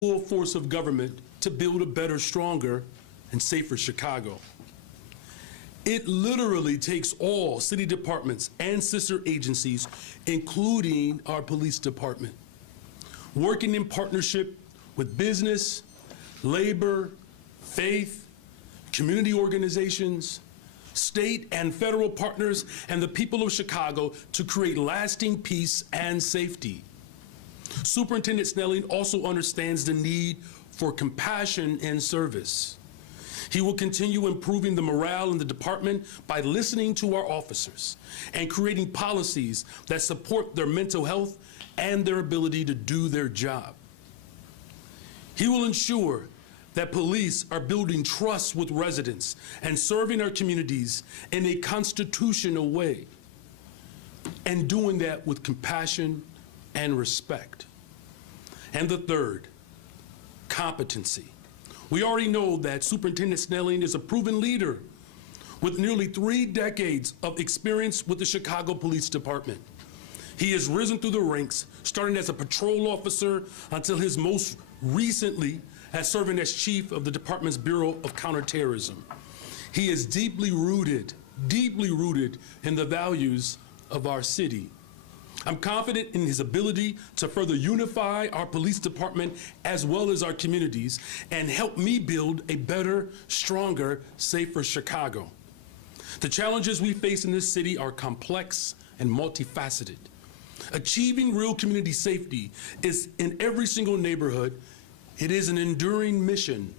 full force of government to build a better, stronger, and safer Chicago. It literally takes all city departments and sister agencies, including our police department, working in partnership with business, labor, faith, community organizations, state and federal partners, and the people of Chicago to create lasting peace and safety. Superintendent Snelling also understands the need for compassion and service. He will continue improving the morale in the department by listening to our officers and creating policies that support their mental health and their ability to do their job. He will ensure that police are building trust with residents and serving our communities in a constitutional way, and doing that with compassion and respect. And the third, competency. We already know that Superintendent Snelling is a proven leader with nearly 3 decades of experience with the Chicago Police Department. He has risen through the ranks, starting as a patrol officer until his most recently as serving as chief of the department's Bureau of Counterterrorism. He is deeply rooted in the values of our city. I'm confident in his ability to further unify our police department as well as our communities and help me build a better, stronger, safer Chicago. The challenges we face in this city are complex and multifaceted. Achieving real community safety is in every single neighborhood. It is an enduring mission.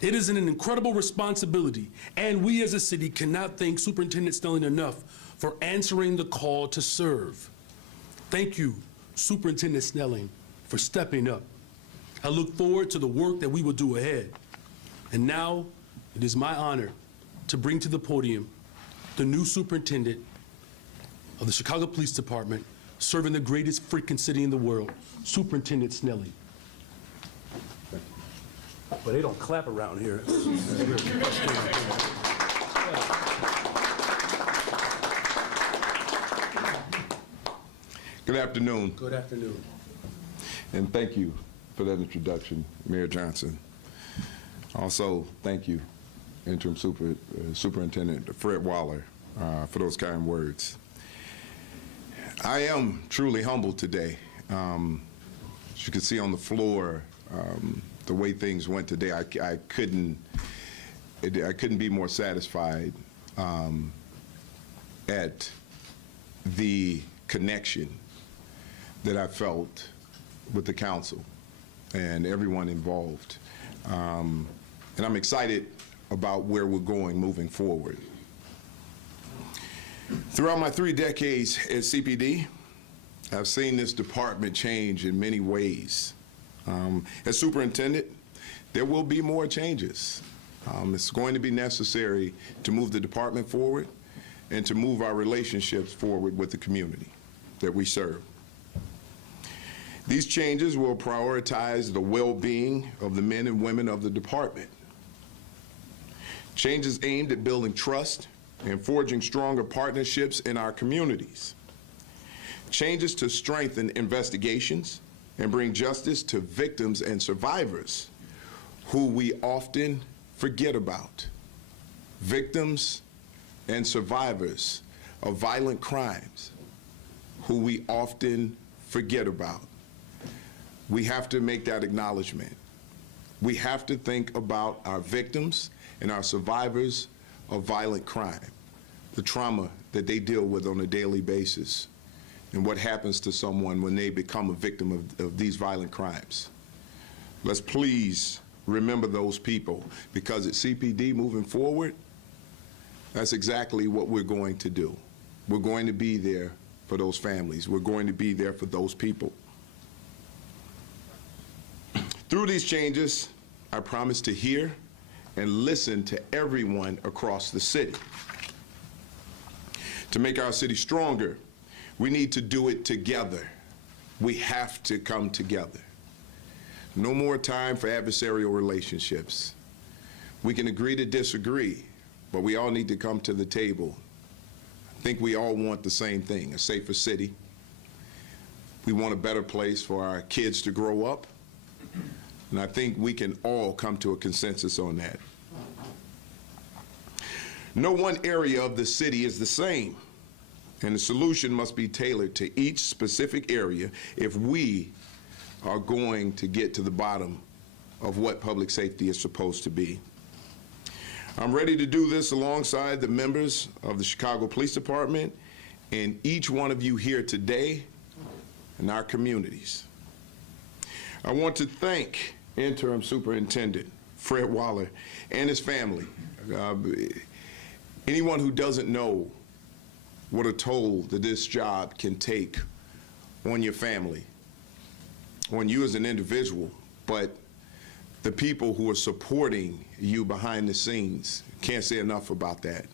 It is an incredible responsibility, and we as a city cannot thank Superintendent Snelling enough for answering the call to serve. Thank you, Superintendent Snelling, for stepping up. I look forward to the work that we will do ahead. And now, it is my honor to bring to the podium the new superintendent of the Chicago Police Department, serving the greatest freaking city in the world, Superintendent Snelling. But they don't clap around here. Good afternoon. Good afternoon. And thank you for that introduction, Mayor Johnson. Also, thank you, Interim Superintendent Fred Waller, for those kind words. I am truly humbled today. As you can see on the floor, the way things went today, I couldn't be more satisfied at the connection that I felt with the council and everyone involved. And I'm excited about where we're going moving forward. Throughout my 3 decades at CPD, I've seen this department change in many ways. As superintendent, there will be more changes. It's going to be necessary to move the department forward and to move our relationships forward with the community that we serve. These changes will prioritize the well-being of the men and women of the department. Changes aimed at building trust and forging stronger partnerships in our communities. Changes to strengthen investigations and bring justice to victims and survivors who we often forget about. Victims and survivors of violent crimes who we often forget about. We have to make that acknowledgement. We have to think about our victims and our survivors of violent crime, the trauma that they deal with on a daily basis, and what happens to someone when they become a victim of these violent crimes. Let's please remember those people, because at CPD moving forward, that's exactly what we're going to do. We're going to be there for those families. We're going to be there for those people. Through these changes, I promise to hear and listen to everyone across the city. To make our city stronger, we need to do it together. We have to come together. No more time for adversarial relationships. We can agree to disagree, but we all need to come to the table. I think we all want the same thing, a safer city. We want a better place for our kids to grow up. And I think we can all come to a consensus on that. No one area of the city is the same, and the solution must be tailored to each specific area if we are going to get to the bottom of what public safety is supposed to be. I'm ready to do this alongside the members of the Chicago Police Department and each one of you here today in our communities. I want to thank Interim Superintendent Fred Waller and his family. Anyone who doesn't know what a toll that this job can take on your family, on you as an individual, but the people who are supporting you behind the scenes, can't say enough about that.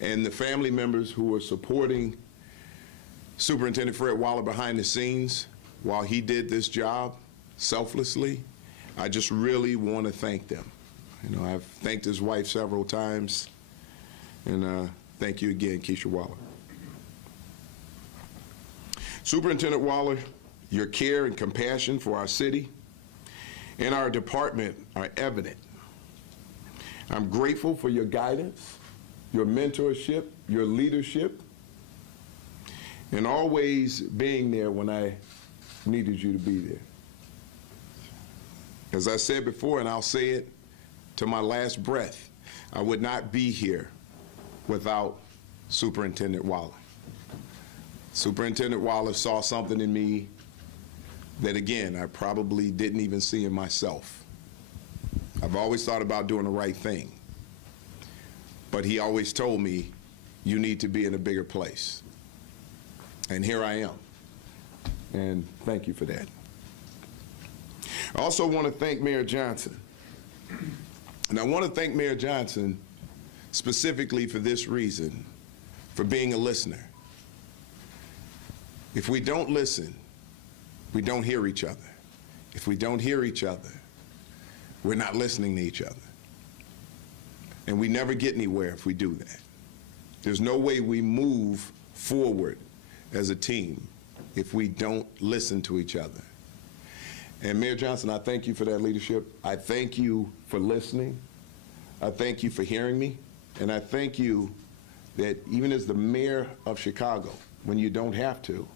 And the family members who are supporting Superintendent Fred Waller behind the scenes while he did this job selflessly, I just really want to thank them. You know, I've thanked his wife several times, and thank you again, Keisha Waller. Superintendent Waller, your care and compassion for our city and our department are evident. I'm grateful for your guidance, your mentorship, your leadership, and always being there when I needed you to be there. As I said before, and I'll say it to my last breath, I would not be here without Superintendent Waller. Superintendent Waller saw something in me that, again, I probably didn't even see in myself. I've always thought about doing the right thing, but he always told me, you need to be in a bigger place. And here I am, and thank you for that. I also want to thank Mayor Johnson, and I want to thank Mayor Johnson specifically for this reason, for being a listener. If we don't listen, we don't hear each other. If we don't hear each other, we're not listening to each other. And we never get anywhere if we do that. There's no way we move forward as a team if we don't listen to each other. And Mayor Johnson, I thank you for that leadership. I thank you for listening. I thank you for hearing me. And I thank you that even as the mayor of Chicago, when you don't have to,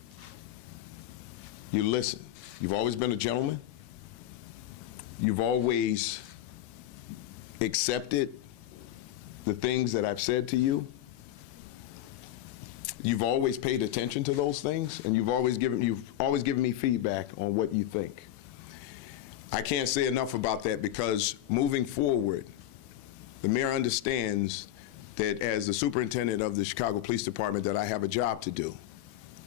you listen. You've always been a gentleman. You've always accepted the things that I've said to you. You've always paid attention to those things, and you've always given me feedback on what you think. I can't say enough about that, because moving forward, the mayor understands that as the superintendent of the Chicago Police Department that I have a job to do.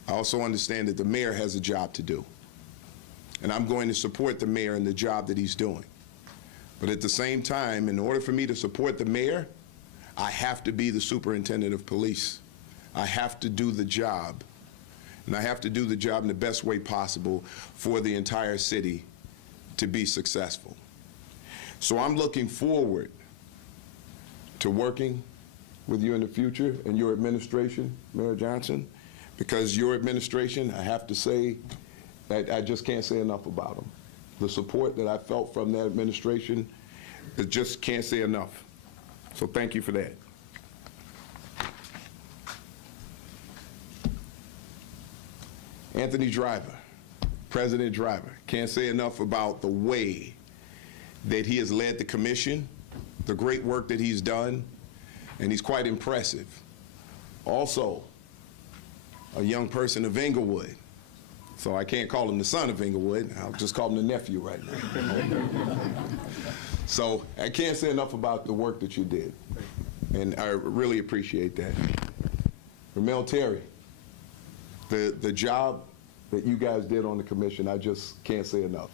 I also understand that the mayor has a job to do. And I'm going to support the mayor in the job that he's doing. But at the same time, in order for me to support the mayor, I have to be the superintendent of police. I have to do the job. And I have to do the job in the best way possible for the entire city to be successful. So I'm looking forward to working with you in the future and your administration, Mayor Johnson, because your administration, I have to say, I just can't say enough about them. The support that I felt from that administration, I just can't say enough. So thank you for that. Anthony Driver, President Driver, can't say enough about the way that he has led the commission, the great work that he's done, and he's quite impressive. Also, a young person of Inglewood, so I can't call him the son of Inglewood, I'll just call him the nephew right now. So I can't say enough about the work that you did, and I really appreciate that. Ramel Terry, the job that you guys did on the commission, I just can't say enough.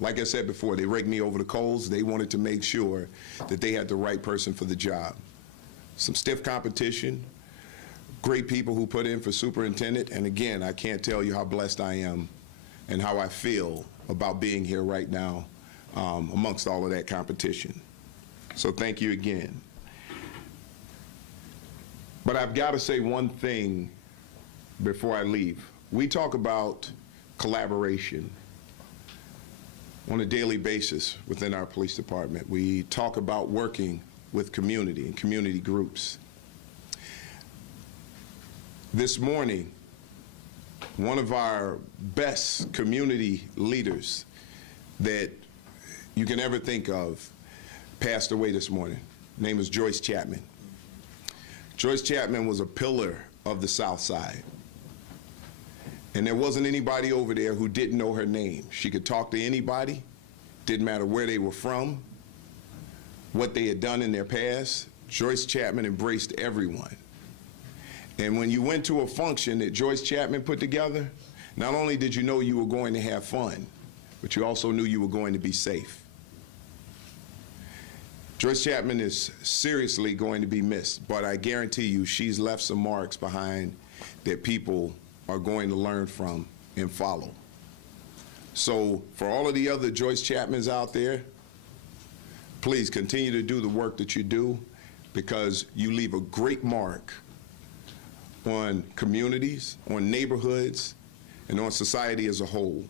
Like I said before, they raked me over the coals. They wanted to make sure that they had the right person for the job. Some stiff competition, great people who put in for superintendent, and again, I can't tell you how blessed I am and how I feel about being here right now amongst all of that competition. So thank you again. But I've got to say one thing before I leave. We talk about collaboration. on a daily basis within our police department. We talk about working with community and community groups. This morning, one of our best community leaders that you can ever think of passed away this morning. Her name is Joyce Chapman. Joyce Chapman was a pillar of the South Side. And there wasn't anybody over there who didn't know her name. She could talk to anybody, didn't matter where they were from, what they had done in their past. Joyce Chapman embraced everyone. And when you went to a function that Joyce Chapman put together, not only did you know you were going to have fun, but you also knew you were going to be safe. Joyce Chapman is seriously going to be missed, but I guarantee you she's left some marks behind that people are going to learn from and follow. So for all of the other Joyce Chapmans out there, please continue to do the work that you do, because you leave a great mark on communities, on neighborhoods, and on society as a whole.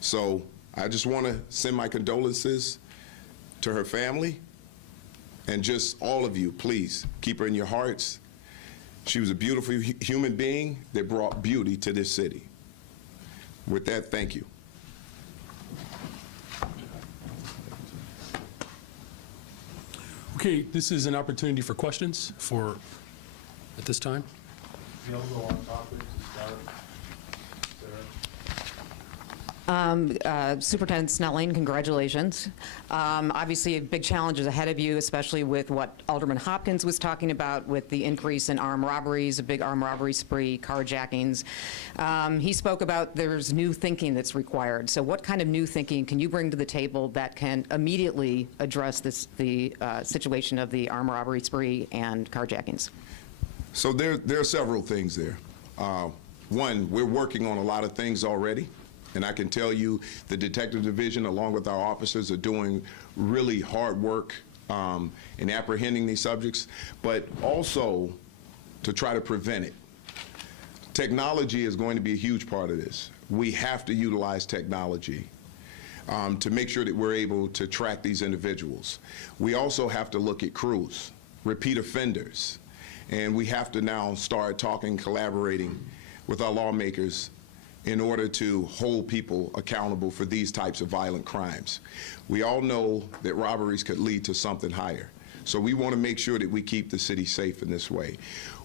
So I just want to send my condolences to her family, and just all of you, please keep her in your hearts. She was a beautiful human being that brought beauty to this city. With that, thank you. Okay, this is an opportunity for questions at this time. Go on topic to start. Superintendent Snelling, congratulations. Obviously, big challenges ahead of you, especially with what Alderman Hopkins was talking about with the increase in armed robberies, a big armed robbery spree, carjackings. He spoke about there's new thinking that's required. So what kind of new thinking can you bring to the table that can immediately address the situation of the armed robbery spree and carjackings? So there are several things there. One, we're working on a lot of things already. And I can tell you the Detective Division, along with our officers, are doing really hard work in apprehending these subjects, but also to try to prevent it. Technology is going to be a huge part of this. We have to utilize technology to make sure that we're able to track these individuals. We also have to look at crews, repeat offenders, and we have to now start talking, collaborating with our lawmakers in order to hold people accountable for these types of violent crimes. We all know that robberies could lead to something higher. So we want to make sure that we keep the city safe in this way.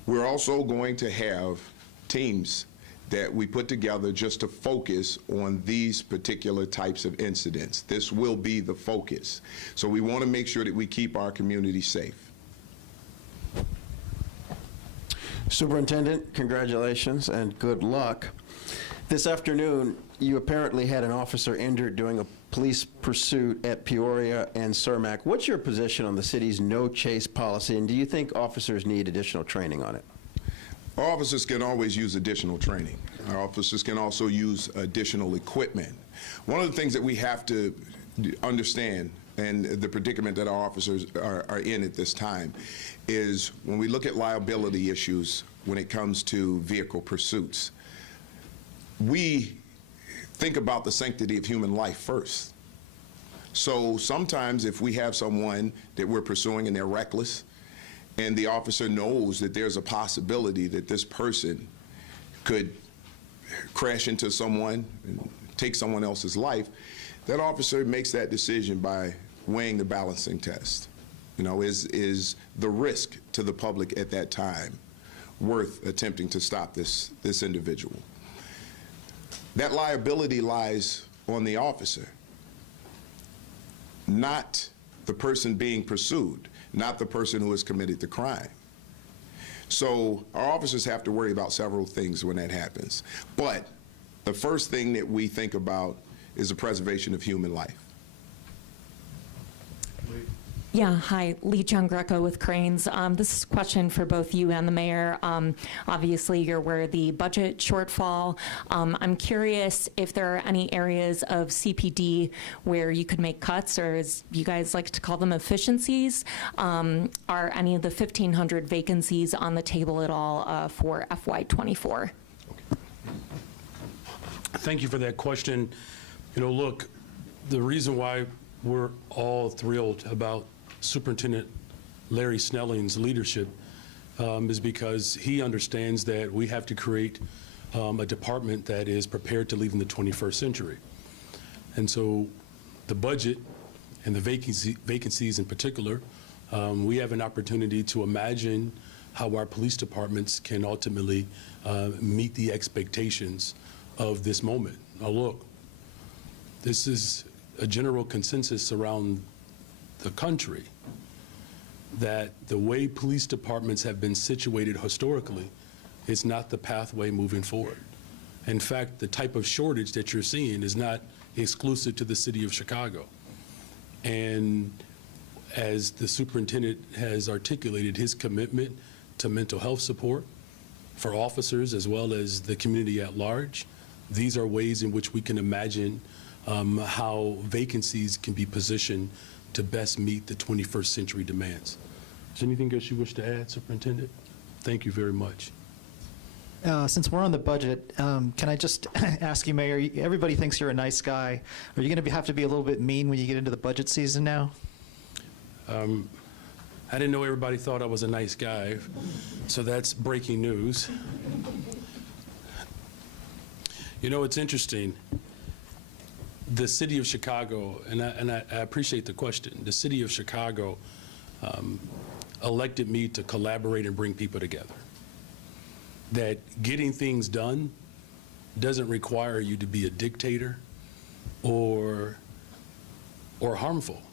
We're also going to have teams that we put together just to focus on these particular types of incidents. This will be the focus. So we want to make sure that we keep our community safe. Superintendent, congratulations and good luck. This afternoon, you apparently had an officer injured during a police pursuit at Peoria and Cermak. What's your position on the city's no chase policy, and do you think officers need additional training on it? Our officers can always use additional training. Our officers can also use additional equipment. One of the things that we have to understand, and the predicament that our officers are in at this time, is when we look at liability issues when it comes to vehicle pursuits, we think about the sanctity of human life first. So sometimes if we have someone that we're pursuing and they're reckless, and the officer knows that there's a possibility that this person could crash into someone and take someone else's life, that officer makes that decision by weighing the balancing test. You know, is the risk to the public at that time worth attempting to stop this individual? That liability lies on the officer, not the person being pursued, not the person who has committed the crime. So our officers have to worry about several things when that happens. But the first thing that we think about is the preservation of human life. Yeah, hi, Lee Chung Greco with Cranes. This is a question for both you and the mayor. Obviously, you're aware of the budget shortfall. I'm curious if there are any areas of CPD where you could make cuts, or as you guys like to call them, efficiencies. Are any of the 1,500 vacancies on the table at all for FY24? Thank you for that question. You know, look, The reason why we're all thrilled about Superintendent Larry Snelling's leadership is because he understands that we have to create a department that is prepared to live in the 21st century. And so the budget and the vacancies in particular, we have an opportunity to imagine how our police departments can ultimately meet the expectations of this moment. Now look, this is a general consensus around the country that the way police departments have been situated historically is not the pathway moving forward. In fact, the type of shortage that you're seeing is not exclusive to the city of Chicago. And as the superintendent has articulated his commitment to mental health support for officers as well as the community at large, these are ways in which we can imagine how vacancies can be positioned to best meet the 21st century demands. Is there anything else you wish to add, Superintendent? Thank you very much. Since we're on the budget, can I just ask you, Mayor, everybody thinks you're a nice guy. Are you going to have to be a little bit mean when you get into the budget season now? I didn't know everybody thought I was a nice guy, so that's breaking news. You know, it's interesting. The city of Chicago, and I appreciate the question, the city of Chicago elected me to collaborate and bring people together. That getting things done doesn't require you to be a dictator or harmful.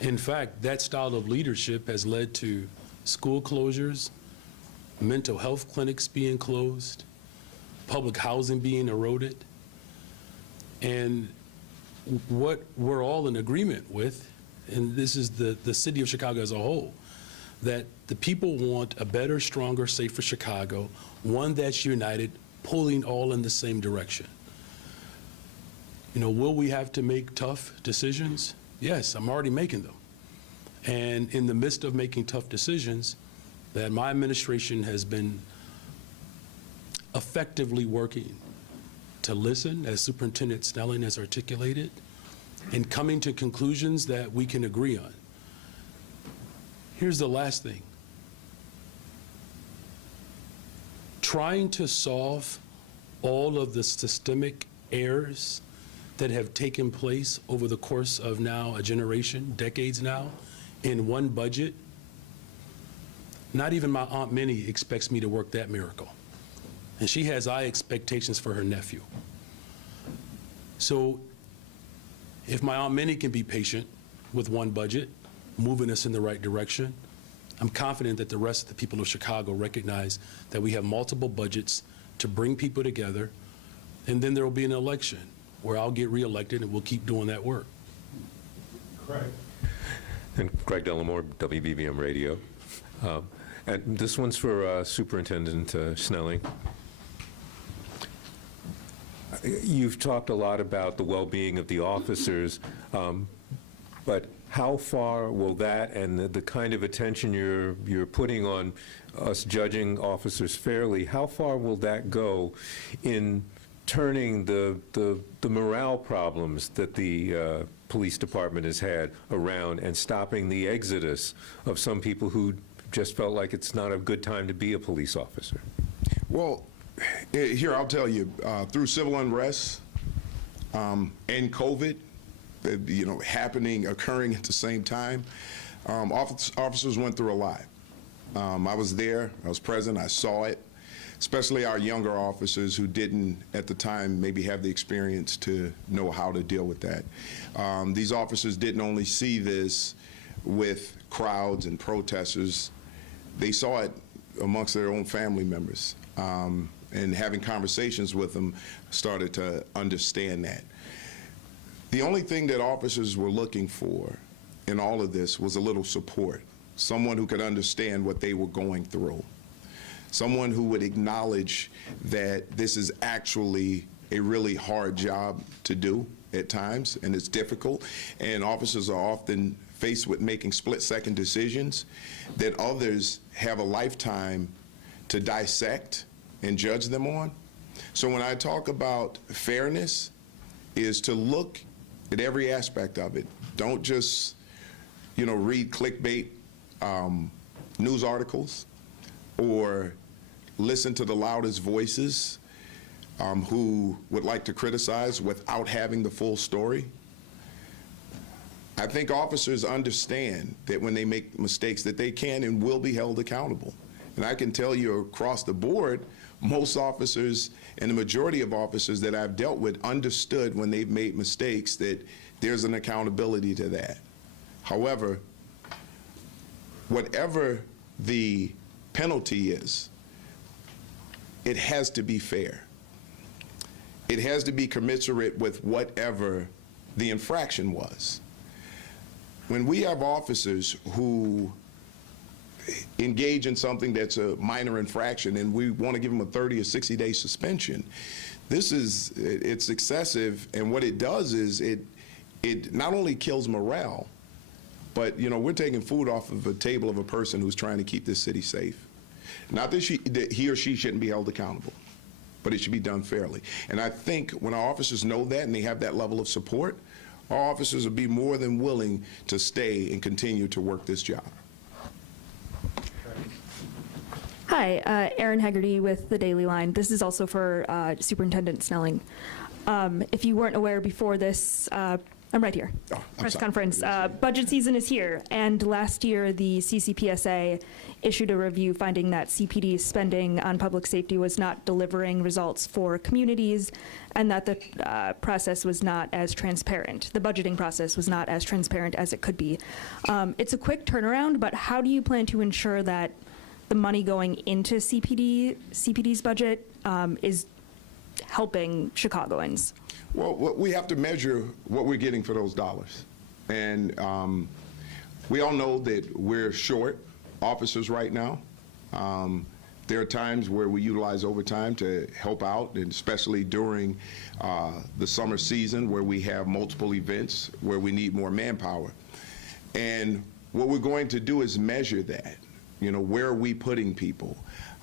In fact, that style of leadership has led to school closures, mental health clinics being closed, public housing being eroded. And what we're all in agreement with, and this is the city of Chicago as a whole, that the people want a better, stronger, safer Chicago, one that's united, pulling all in the same direction. You know, will we have to make tough decisions? Yes, I'm already making them. And in the midst of making tough decisions, that my administration has been effectively working to listen, as Superintendent Snelling has articulated, and coming to conclusions that we can agree on. Here's the last thing. Trying to solve all of the systemic errors that have taken place over the course of now a generation, decades now, in one budget, not even my Aunt Minnie expects me to work that miracle. And she has high expectations for her nephew. So if my Aunt Minnie can be patient with one budget, moving us in the right direction, I'm confident that the rest of the people of Chicago recognize that we have multiple budgets to bring people together, and then there will be an election where I'll get reelected and we'll keep doing that work. Craig. And Craig Dellamore, WBBM Radio. And this one's for Superintendent Snelling. You've talked a lot about the well-being of the officers, but how far will that and the kind of attention you're putting on us judging officers fairly, how far will that go in turning the morale problems that the police department has had around and stopping the exodus of some people who just felt like it's not a good time to be a police officer? Well, here, I'll tell you, through civil unrest and COVID, you know, occurring at the same time, officers went through a lot. I was there, I was present, I saw it, especially our younger officers who didn't, at the time, maybe have the experience to know how to deal with that. These officers didn't only see this with crowds and protesters, they saw it amongst their own family members. And having conversations with them, started to understand that. The only thing that officers were looking for in all of this was a little support, someone who could understand what they were going through, someone who would acknowledge that this is actually a really hard job to do at times, and it's difficult, and officers are often faced with making split-second decisions that others have a lifetime to dissect and judge them on. So when I talk about fairness, is to look at every aspect of it. Don't just, read clickbait news articles or listen to the loudest voices who would like to criticize without having the full story. I think officers understand that when they make mistakes that they can and will be held accountable. And I can tell you across the board, most officers and the majority of officers that I've dealt with understood when they've made mistakes that there's an accountability to that. However, whatever the penalty is, it has to be fair. It has to be commensurate with whatever the infraction was. When we have officers who engage in something that's a minor infraction and we want to give them a 30 or 60-day suspension, it's excessive, and what it does is it not only kills morale, but we're taking food off of the table of a person who's trying to keep this city safe. Not that he or she shouldn't be held accountable, but it should be done fairly. And I think when our officers know that and they have that level of support, our officers will be more than willing to stay and continue to work this job. Hi, Erin Haggerty with the Daily Line. This is also for Superintendent Snelling. If you weren't aware before this, I'm right here. Oh, I'm Press sorry. conference. Budget season is here, and last year the CCPSA issued a review finding that CPD's spending on public safety was not delivering results for communities, and that the process was not as transparent. The budgeting process was not as transparent as it could be. It's a quick turnaround, but how do you plan to ensure that the money going into CPD's budget is helping Chicagoans? Well, we have to measure what we're getting for those dollars. And we all know that we're short officers right now. There are times where we utilize overtime to help out, and especially during the summer season where we have multiple events where we need more manpower. And what we're going to do is measure that. Where are we putting people?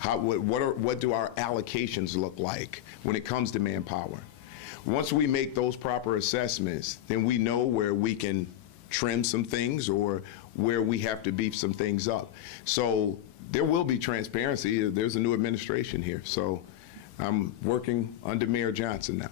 What do our allocations look like when it comes to manpower? Once we make those proper assessments, then we know where we can trim some things or where we have to beef some things up. So there will be transparency. There's a new administration here. So I'm working under Mayor Johnson now.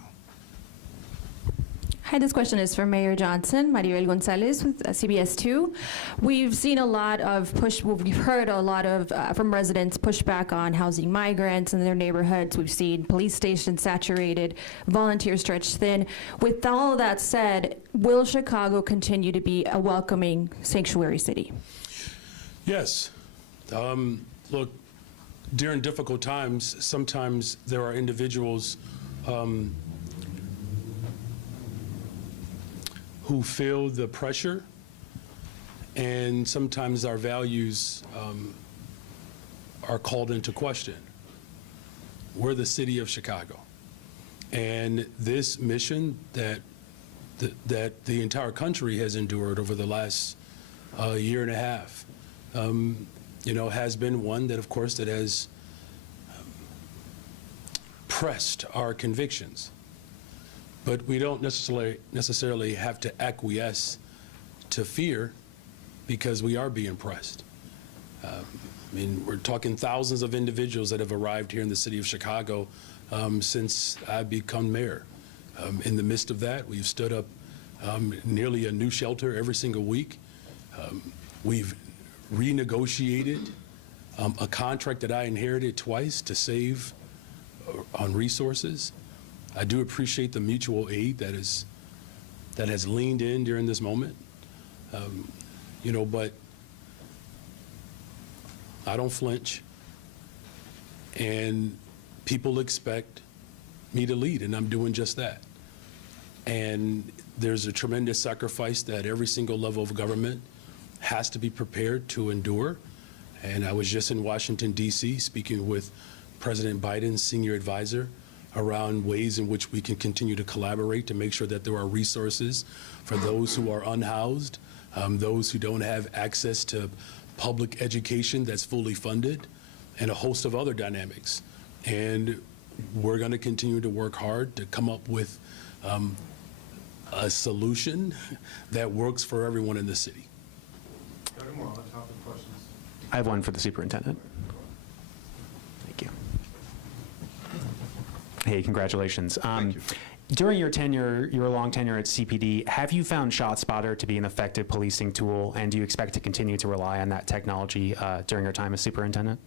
Hi, this question is for Mayor Johnson. Maribel Gonzalez with CBS 2. We've seen a lot of we've heard a lot of from residents pushback on housing migrants in their neighborhoods. We've seen police stations saturated, volunteers stretched thin. With all of that said, will Chicago continue to be a welcoming sanctuary city? Yes. Look, during difficult times, sometimes there are individuals who feel the pressure, and sometimes our values are called into question. We're the city of Chicago, and this mission that the entire country has endured over the last year and a half, has been one that, of course, that has pressed our convictions. But we don't necessarily have to acquiesce to fear because we are being pressed. We're talking thousands of individuals that have arrived here in the city of Chicago since I've become mayor. In the midst of that, we've stood up nearly a new shelter every single week. We've renegotiated a contract that I inherited twice to save on resources. I do appreciate the mutual aid that has leaned in during this moment, but I don't flinch, and people expect me to lead, and I'm doing just that. And there's a tremendous sacrifice that every single level of government has to be prepared to endure. And I was just in Washington, D.C., speaking with President Biden's senior advisor around ways in which we can continue to collaborate to make sure that there are resources for those who are unhoused, those who don't have access to public education that's fully funded, and a host of other dynamics. And we're going to continue to work hard to come up with a solution that works for everyone in the city. Go to more on the topic questions. I have one for the superintendent. Thank you. Hey, congratulations. Thank you. During your tenure, your long tenure at CPD, have you found ShotSpotter to be an effective policing tool, and do you expect to continue to rely on that technology during your time as superintendent?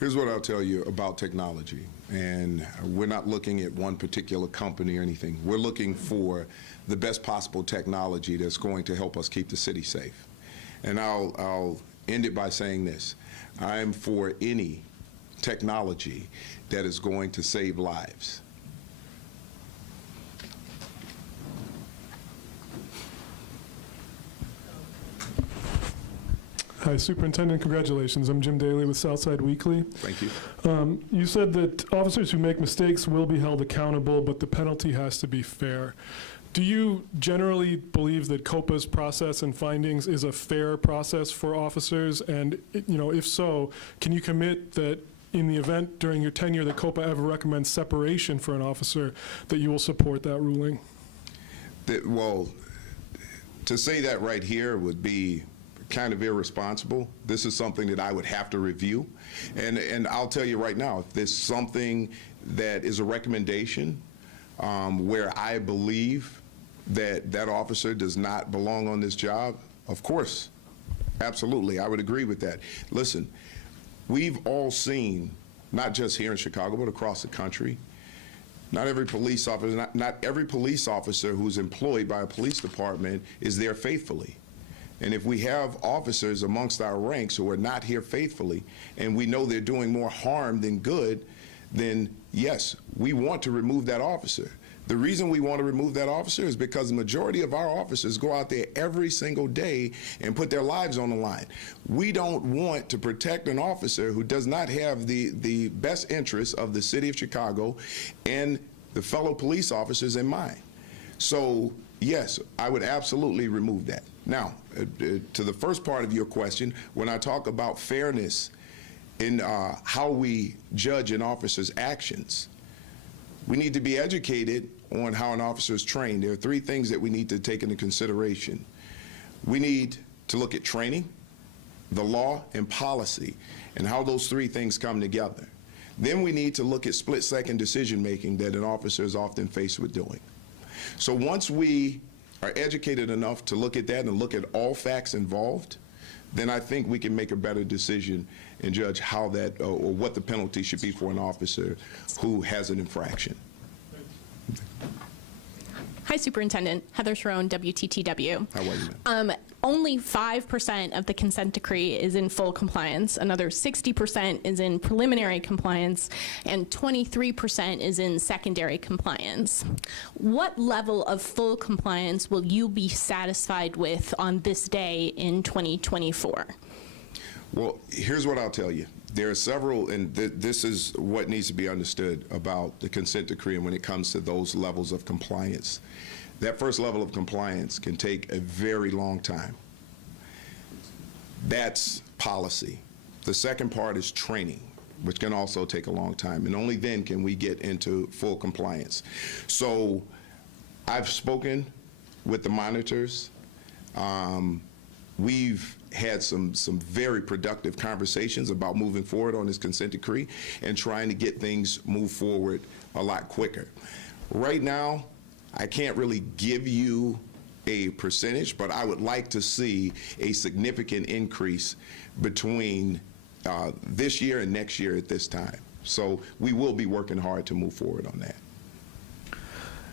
Here's what I'll tell you about technology, and we're not looking at one particular company or anything. We're looking for the best possible technology that's going to help us keep the city safe. And I'll end it by saying this. I'm for any technology that is going to save lives. Hi, Superintendent. Congratulations. I'm Jim Daly with Southside Weekly. Thank you. You said that officers who make mistakes will be held accountable, but the penalty has to be fair. Do you generally believe that COPA's process and findings is a fair process for officers? And, if so, can you commit that in the event during your tenure that COPA ever recommends separation for an officer, that you will support that ruling? Well, to say that right here would be kind of irresponsible. This is something that I would have to review. And I'll tell you right now, if there's something that is a recommendation where I believe that that officer does not belong on this job, of course, absolutely, I would agree with that. Listen, we've all seen, not just here in Chicago, but across the country, not every police officer, not every police officer who's employed by a police department is there faithfully. And if we have officers amongst our ranks who are not here faithfully, and we know they're doing more harm than good, then yes, we want to remove that officer. The reason we want to remove that officer is because the majority of our officers go out there every single day and put their lives on the line. We don't want to protect an officer who does not have the best interests of the city of Chicago and the fellow police officers in mind. So yes, I would absolutely remove that. Now, to the first part of your question, when I talk about fairness in how we judge an officer's actions, we need to be educated on how an officer is trained. There are three things that we need to take into consideration. We need to look at training, the law, and policy, and how those three things come together. Then we need to look at split-second decision-making that an officer is often faced with doing. So once we are educated enough to look at that and look at all facts involved, then I think we can make a better decision and judge how that or what the penalty should be for an officer who has an infraction. Hi, Superintendent. Heather Sherone, WTTW. How are you, ma'am? Only 5% of the consent decree is in full compliance. Another 60% is in preliminary compliance, and 23% is in secondary compliance. What level of full compliance will you be satisfied with on this day in 2024? Well, here's what I'll tell you. There are several, and this is what needs to be understood about the consent decree and when it comes to those levels of compliance. That first level of compliance can take a very long time. That's policy. The second part is training, which can also take a long time, and only then can we get into full compliance. So I've spoken with the monitors. We've had some very productive conversations about moving forward on this consent decree and trying to get things move forward a lot quicker. Right now, I can't really give you a percentage, but I would like to see a significant increase between this year and next year at this time. So we will be working hard to move forward on that.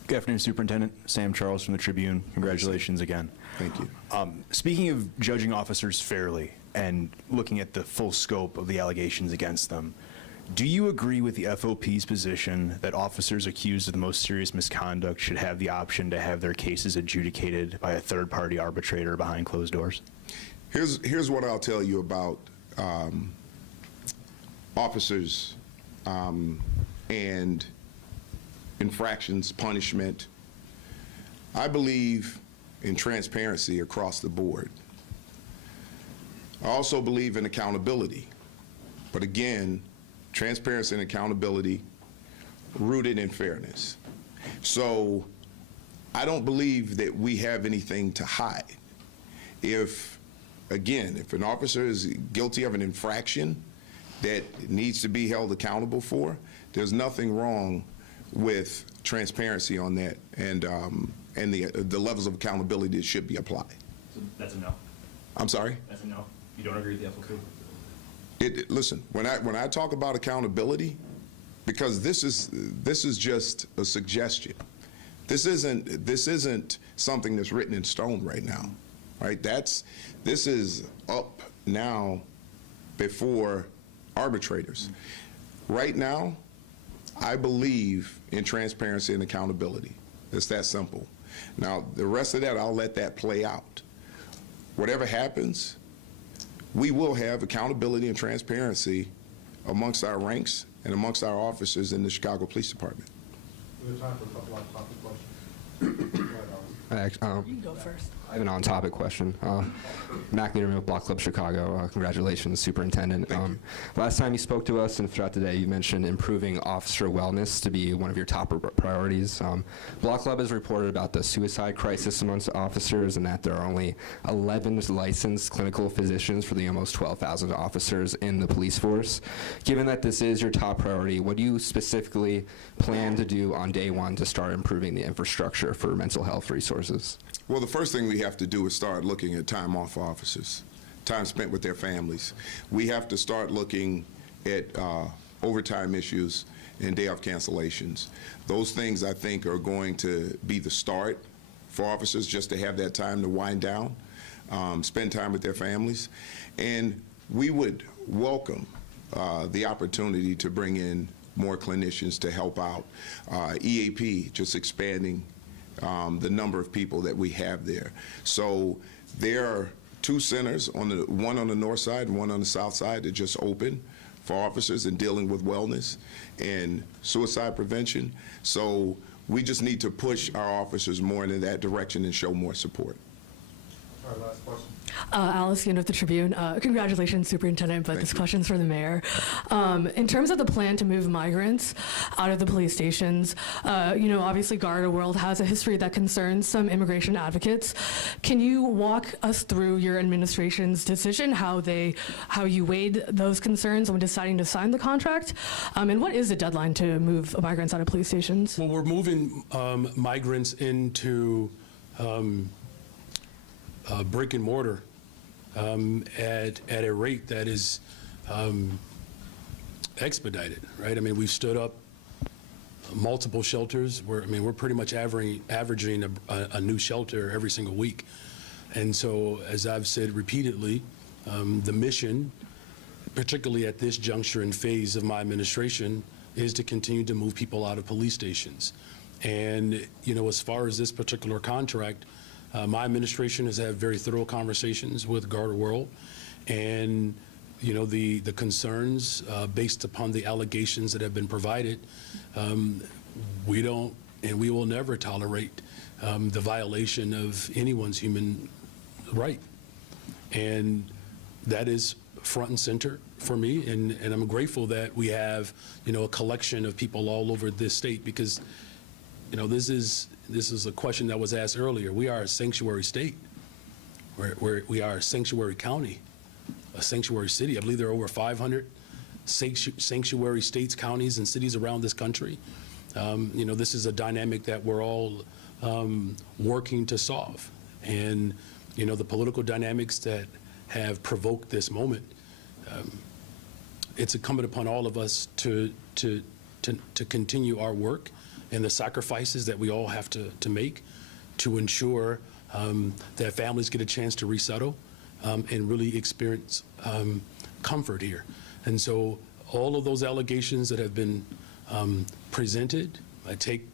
Good afternoon, Superintendent. Sam Charles from the Tribune. Congratulations again. Thank you. Speaking of judging officers fairly and looking at the full scope of the allegations against them, do you agree with the FOP's position that officers accused of the most serious misconduct should have the option to have their cases adjudicated by a third-party arbitrator behind closed doors? Here's what I'll tell you about officers and infractions, punishment. I believe in transparency across the board. I also believe in accountability. But again, transparency and accountability rooted in fairness. So I don't believe that we have anything to hide. If an officer is guilty of an infraction that needs to be held accountable for, there's nothing wrong with transparency on that and the levels of accountability that should be applied. So that's a no? I'm sorry? That's a no? You don't agree with the FOP? Listen, when I talk about accountability, because this is just a suggestion. This isn't something that's written in stone right now, right? This is up now before arbitrators. Right now, I believe in transparency and accountability. It's that simple. Now, the rest of that, I'll let that play out. Whatever happens, we will have accountability and transparency amongst our ranks and amongst our officers in the Chicago Police Department. We have time for a couple of topic questions. Go ahead, Alex. You can go first. I have an on-topic question. Mac Niederman with Block Club Chicago. Congratulations, Superintendent. Last time you spoke to us and throughout the day, you mentioned improving officer wellness to be one of your top priorities. Block Club has reported about the suicide crisis amongst officers and that there are only 11 licensed clinical physicians for the almost 12,000 officers in the police force. Given that this is your top priority, what do you specifically plan to do on day one to start improving the infrastructure for mental health resources? Well, the first thing we have to do is start looking at time off for officers, time spent with their families. We have to start looking at overtime issues and day off cancellations. Those things, I think, are going to be the start for officers, just to have that time to wind down, spend time with their families. And we would welcome the opportunity to bring in more clinicians to help out. EAP, just expanding the number of people that we have there. So there are 2 centers, one on the north side and one on the south side, that just opened for officers in dealing with wellness and suicide prevention. So we just need to push our officers more into that direction and show more support. All right, last question. Alice Yoon of the Tribune. Congratulations, Superintendent, but this question's for the mayor. In terms of the plan to move migrants out of the police stations, obviously Garda World has a history that concerns some immigration advocates. Can you walk us through your administration's decision, how you weighed those concerns when deciding to sign the contract? And what is the deadline to move migrants out of police stations? Well, we're moving migrants into brick and mortar at a rate that is expedited, right? I mean, we've stood up multiple shelters. We're pretty much averaging a new shelter every single week. And so, as I've said repeatedly, the mission, particularly at this juncture and phase of my administration, is to continue to move people out of police stations. And, as far as this particular contract, my administration has had very thorough conversations with Garda World, and the concerns based upon the allegations that have been provided, we don't and we will never tolerate the violation of anyone's human right, and that is front and center for me, and I'm grateful that we have a collection of people all over this state, because this is a question that was asked earlier. We are a sanctuary state. We are a sanctuary county, a sanctuary city. I believe there are over 500 sanctuary states, counties, and cities around this country. This is a dynamic that we're all working to solve. And, the political dynamics that have provoked this moment, it's incumbent upon all of us to continue our work and the sacrifices that we all have to make to ensure that families get a chance to resettle and really experience comfort here. And so all of those allegations that have been presented, I take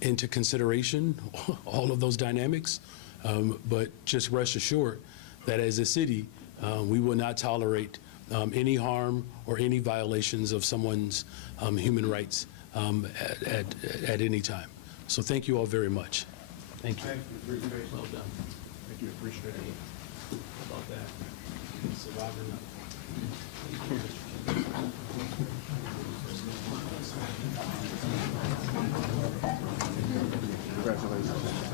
into consideration all of those dynamics, but just rest assured that as a city, we will not tolerate any harm or any violations of someone's human rights at any time. So thank you all very much. Thank you. Thank you. Appreciate it. Well done. Thank you. Appreciate it. About that. Survivor. Congratulations.